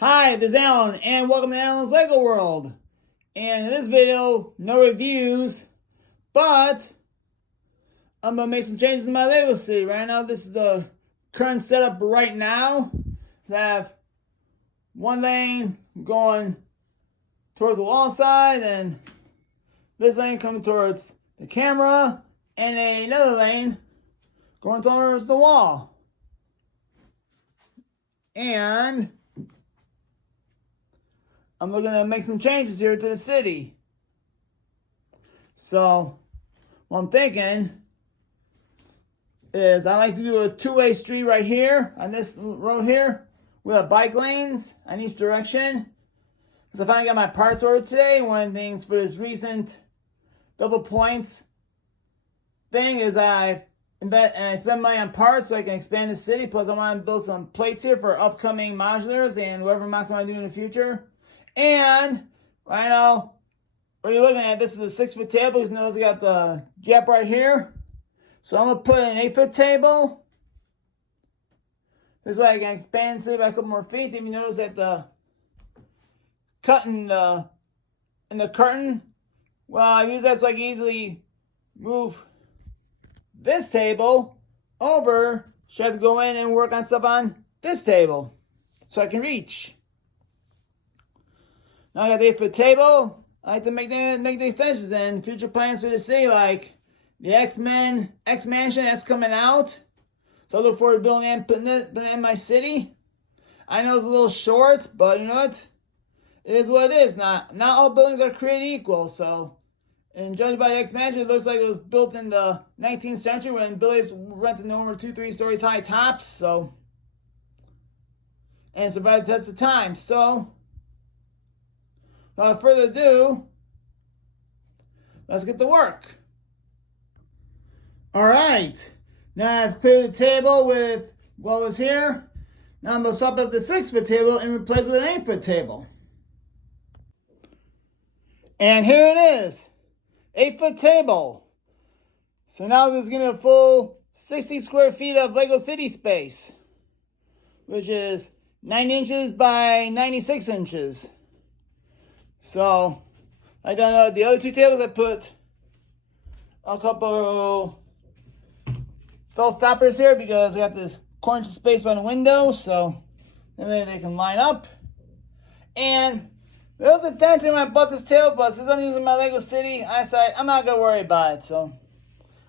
Hi, this is Alan, and welcome to Alan's Lego World. And in this video, no reviews, but I'm going to make some changes in my Lego city. Right now, this is the current setup right now. I have one lane going towards the wall side, and this lane coming towards the camera, and another lane going towards the wall. And I'm looking to make some changes here to the city. So, what I'm thinking is I like to do a two-way street right here on this road here with bike lanes on each direction. Because I finally got my parts ordered today. One of the things for this recent double points thing is I spend money on parts so I can expand the city. Plus, I want to build some plates here for upcoming modulars and whatever mods I want to do in the future. And right now, what you're looking at, this is a 6-foot table. You notice I got the gap right here. So I'm going to put an 8-foot table. This way I can expand the city by a couple more feet. If you notice that the cut in the curtain, well, I use that so I can easily move this table over. So I have to go in and work on stuff on this table so I can reach. Now I got the 8-foot table. I like to make the extensions and future plans for the city, like the X-Men X-Mansion that's coming out. So I look forward to building and putting it in my city. I know it's a little short, but you know what? It is what it is. Not all buildings are created equal. So, and judged by the X-Mansion, it looks like it was built in the 19th century when buildings rented no over 2-3 stories high tops. So, and survived the test of time. So, without further ado, let's get to work. All right, now I've cleared the table with what was here. Now I'm going to swap up the 6-foot table and replace it with an 8-foot table. And here it is, 8-foot table. So now this is going to be a full 60 square feet of Lego City space, which is 9 inches by 96 inches. So, I done the other two tables. I put a couple felt stoppers here because I got this corner space by the window, so that way they can line up. And there was a dent when I bought this table, but since I'm using my Lego City, I decided I'm not gonna worry about it. So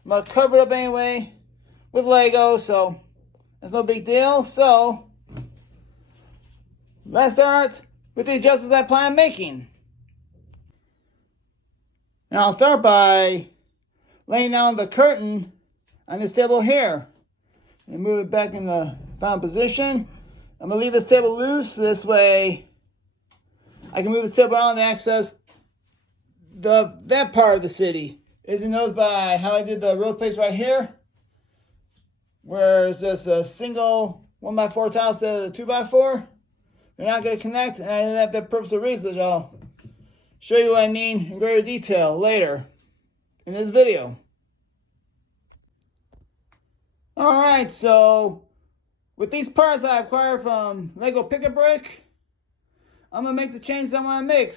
I'm gonna cover it up anyway with Lego, so it's no big deal. So let's start with the adjustments I plan on making. And I'll start by laying down the curtain on this table here. And move it back in the final position. I'm going to leave this table loose. This way I can move this table around and access that part of the city. As you notice by how I did the road place right here, where it's just a single 1x4 tile instead of a 2x4. They're not going to connect, and I didn't have that purpose of research. I'll show you what I mean in greater detail later in this video. Alright, so with these parts I acquired from Lego Pick-a-Brick, I'm going to make the changes I want to make.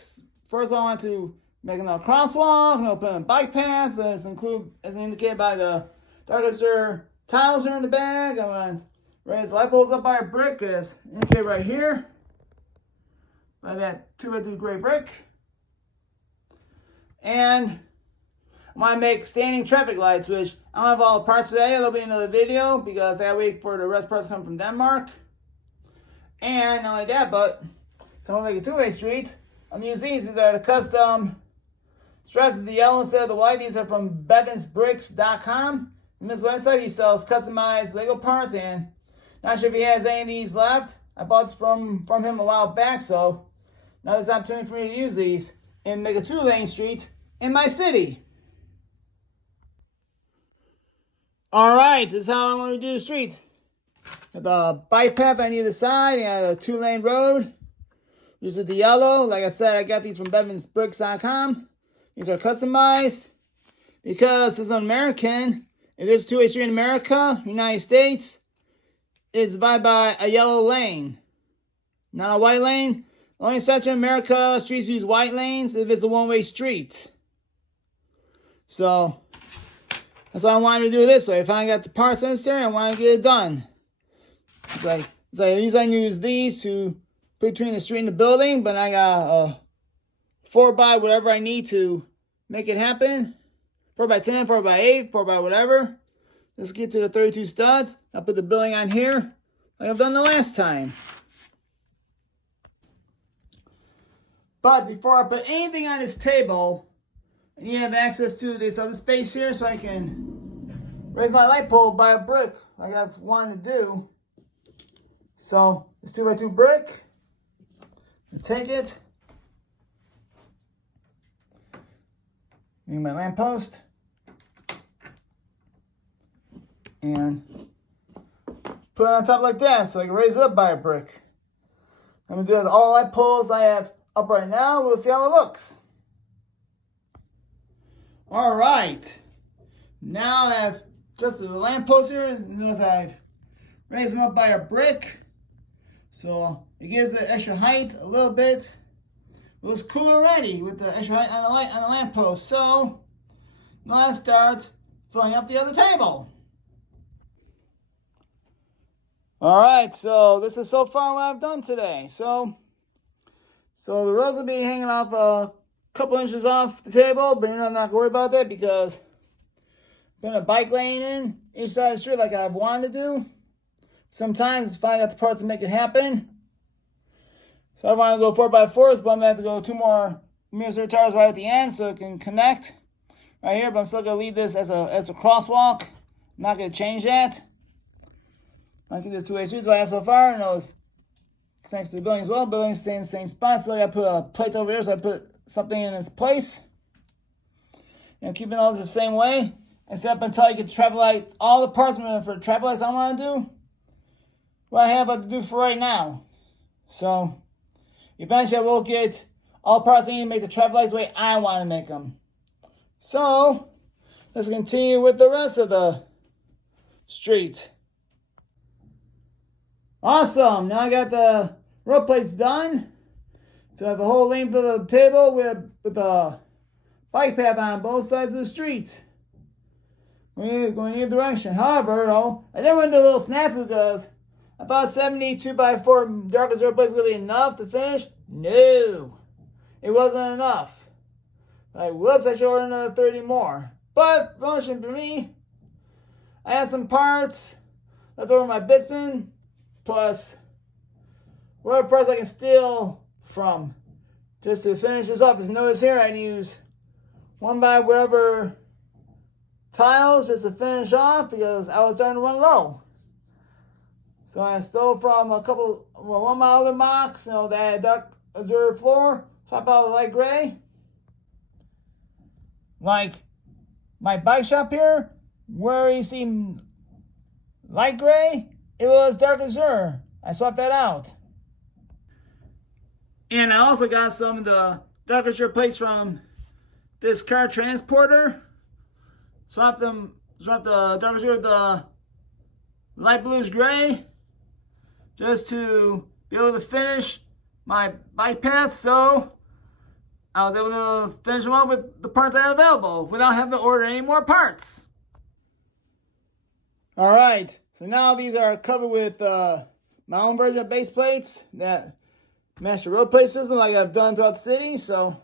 First I want to make another crosswalk, I'm going to put in a bike path as indicated by the darker tiles here in the bag. I'm going to raise the light poles up by a brick as indicated right here by that 2x2 gray brick. And I want to make standing traffic lights, which I don't have all the parts today. It'll be another video because I wait for the rest parts to come from Denmark. And not only that, but so I'm going to make a two-way street. I'm using these. These are the custom stripes with the yellow instead of the white. These are from bevansbricks.com. From this website, he sells customized Lego parts, and not sure if he has any of these left. I bought this from him a while back, so now there's an opportunity for me to use these and make a 2-lane street in my city. Alright, this is how I'm going to do the street. The bike path on either side, and a 2-lane road. Use the yellow. Like I said, I got these from bevansbricks.com. These are customized because this is an American. If there's a 2-way street in America, United States, it's divided by a yellow lane. not a white lane. Only section in America, streets use white lanes if it's a one-way street. So that's why I wanted to do it this way. If I got the parts necessary, I want to get it done. It's like usually I use these to put between the street and the building, but I got a 4x whatever I need to make it happen. 4x10, 4x8, 4x whatever. Let's get to the 32 studs. I'll put the building on here like I've done the last time. But before I put anything on this table, I need to have access to this other space here so I can raise my light pole by a brick like I've wanted to do. So this 2x2 brick, take it, make my lamppost, and put it on top like that so I can raise it up by a brick. I'm going to do that with all light poles I have up right now. We'll see how it looks. All right. Now I've adjusted the lamppost here. Notice I've raised them up by a brick. So it gives the extra height a little bit. It looks cool already with the extra height on the lamppost. So now let's start filling up the other table. All right, so this is so far what I've done today. So the rails will be hanging off a couple inches off the table, but I'm not going to worry about that because I'm putting a bike lane in each side of the street like I've wanted to do. Sometimes if I got the parts to make it happen. So I want to go 4x4s, but I'm going to have to go 2 more mirror tires right at the end so it can connect right here. But I'm still going to leave this as a crosswalk. I'm not going to change that. I can do this 2-way streets what I have so far, and those connects to the building as well. Building stay in the same spot, so I got to put a plate over here so I put something in its place. And keeping all this the same way. Except until I get traffic light, all the parts for the traffic lights I want to do, what I have to do for right now. So eventually I will get all parts I need to make the traffic lights the way I want to make them. So let's continue with the rest of the street. Awesome, now I got the road plates done. So I have a whole length of the table with a bike path on both sides of the street. Going in either direction. However, though, I didn't want to do a little snafu because I thought 72x4 Dark Azure plates was going to be enough to finish. No, it wasn't enough. Like, whoops, I should order another 30 more. But, function for me, I had some parts left over in my bit bin. Plus, whatever parts I can steal from. Just to finish this up. As you notice here, I'd use 1x whatever tiles just to finish off because I was starting to run low. So I stole from one of my other mocks, that had Dark Azure floor, swap out with light gray. Like my bike shop here, where you see light gray, it was Dark Azure. I swapped that out. And I also got some of the Dark Azure plates from this car transporter. Swap the Dark Azure with the light blues gray just to be able to finish my bike path. So I was able to finish them up with the parts I have available without having to order any more parts. All right, so now these are covered with my own version of base plates that match the road plate system like I've done throughout the city. So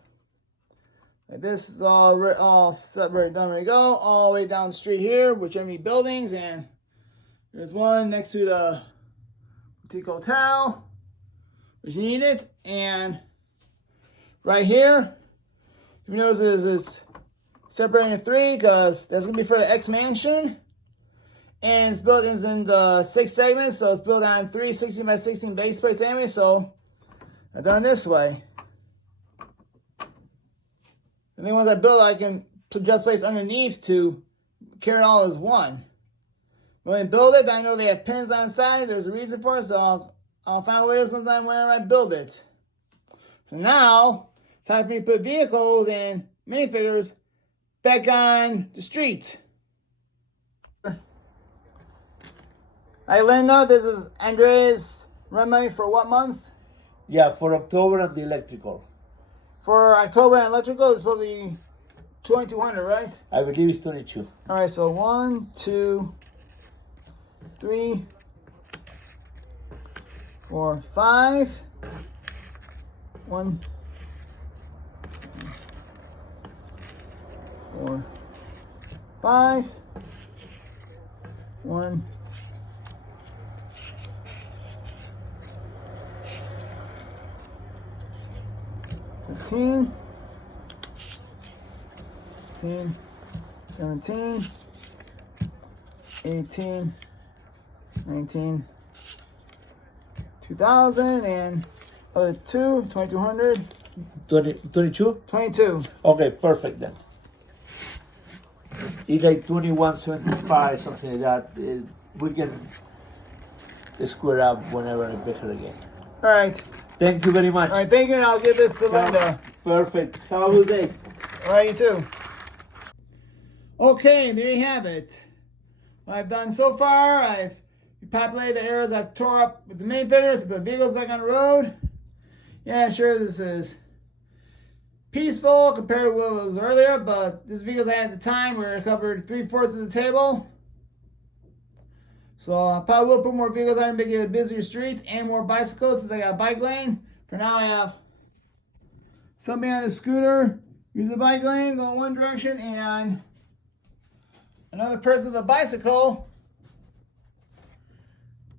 this is all separated, done, ready to go, all the way down the street here, which are many buildings, and there's one next to the boutique hotel, which you need it, and right here, if you notice, it's separating into 3 because that's gonna be for the X Mansion. And it's built in the 6 segments, so it's built on 3 16x16 base plates anyway, so I've done it this way. And then once I build it, I can put just plates underneath to carry it all as one. When I build it, I know they have pins on the side, there's a reason for it, so I'll find ways sometime whenever I build it. So now, time for me to put vehicles and minifigures back on the street. Hi Linda, this is Andres. Run money for what month? Yeah, for October and the electrical. For October and electrical, it's probably 2,200, right? I believe it's 22. All right, so 1, 2, 3, 4, 5. 1, 4, 5. 1, 15, 16, 17, 18, 19, 2,000, and other 2,200. 22? 22. Okay, perfect then. It's like 21.75, something like that. We can square up whenever I pick her again. All right. Thank you very much. All right, thank you, and I'll give this to Linda. Perfect. Have a good day. All right, you too. Okay, there you have it. What I've done so far, I've populated the areas I've tore up with the main fitters, the vehicles back on the road. Yeah, sure, this is peaceful compared to what it was earlier, but this vehicles I had at the time where I covered 3/4 of the table. So I probably will put more vehicles on to make it a busier street and more bicycles since I got a bike lane. For now, I have somebody on a scooter using the bike lane going one direction and another person with a bicycle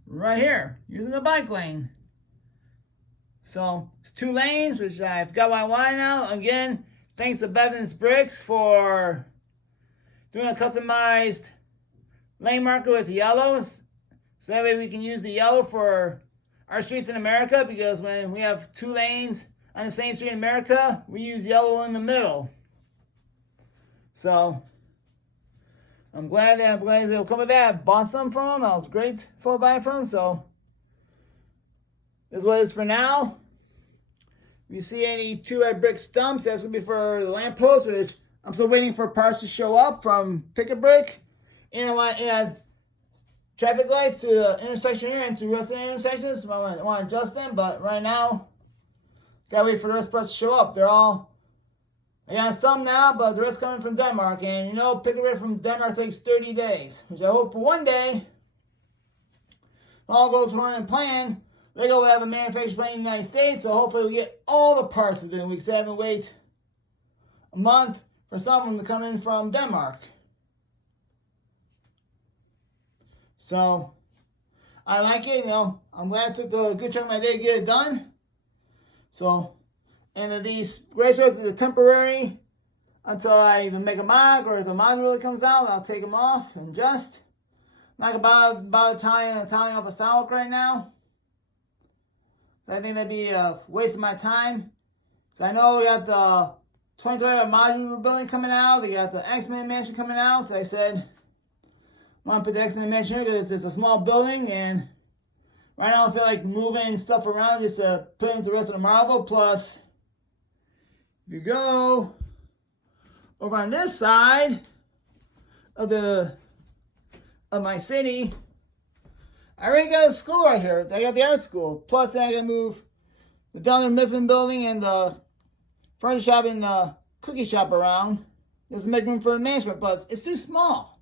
right here using the bike lane. So it's 2 lanes, which I've got my wide now. Again, thanks to Bevins Bricks for doing a customized lane marker with yellows. So that way we can use the yellow for our streets in America, because when we have 2 lanes on the same street in America, we use yellow in the middle. So I'm glad they'll come with that. I bought some from them. I was grateful to buy it from them. So this is what it is for now. If you see any 2 red brick stumps, that's going to be for the lamppost, which I'm still waiting for parts to show up from Pick a Brick. And I want to add traffic lights to the intersection here and to the rest of the intersections. I want to adjust them, but right now, gotta wait for the rest of us to show up. I got some now, but the rest coming from Denmark. And you know, Pick a Brick from Denmark takes 30 days, which I hope for one day, all goes according to plan, Lego will have a manufacturing plant in the United States, so hopefully we get all the parts within a week, so I haven't to wait a month for some of them to come in from Denmark. So, I like it, you know, I'm glad I took a good chunk of my day to get it done. So, and these ratios is a temporary until I either make a mod, or if the mod really comes out, I'll take them off and adjust. Like about tying up a sidewalk right now. So I think that'd be a waste of my time. So I know we got the 2020 modular building coming out. They got the X-Men mansion coming out. So I said, I want to put the X-Men mansion here because it's a small building, and right now I feel like moving stuff around just to put into the rest of the marble. Plus, if you go over on this side of my city, I already got a school right here. I got the art school. Plus, I got to move the Dunder Mifflin building and the furniture shop and the cookie shop around. Just to make room for the management. Plus, it's too small.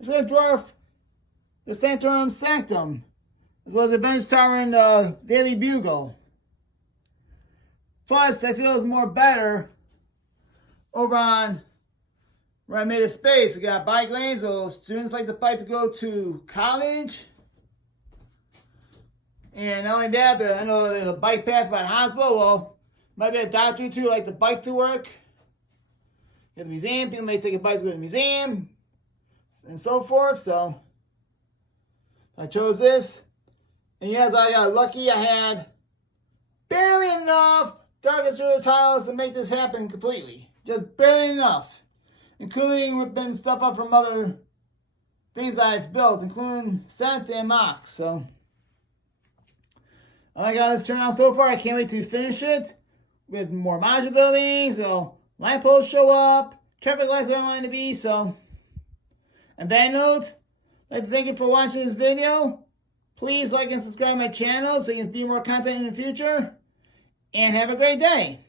It's going to dwarf the Santorum Sanctum, as well as the Bench Tower and the Daily Bugle. Plus, I feel it's more better over on where I made a space. We got bike lanes, so students like the bike to go to college. And not only that, I know there's a bike path by the hospital. Well, might be a doctor too, like the bike to work. At the museum, people may take a bike to go to the museum, and so forth. So I chose this. And yes, I got lucky. I had barely enough dark exterior tiles to make this happen completely. Just barely enough. Including ripping stuff up from other things I've built, including cents and mocks. So I like how this turned out so far. I can't wait to finish it with more modular buildings. So light poles show up, traffic lights are online to be. So, on that note, I'd like to thank you for watching this video. Please like and subscribe to my channel so you can see more content in the future. and have a great day.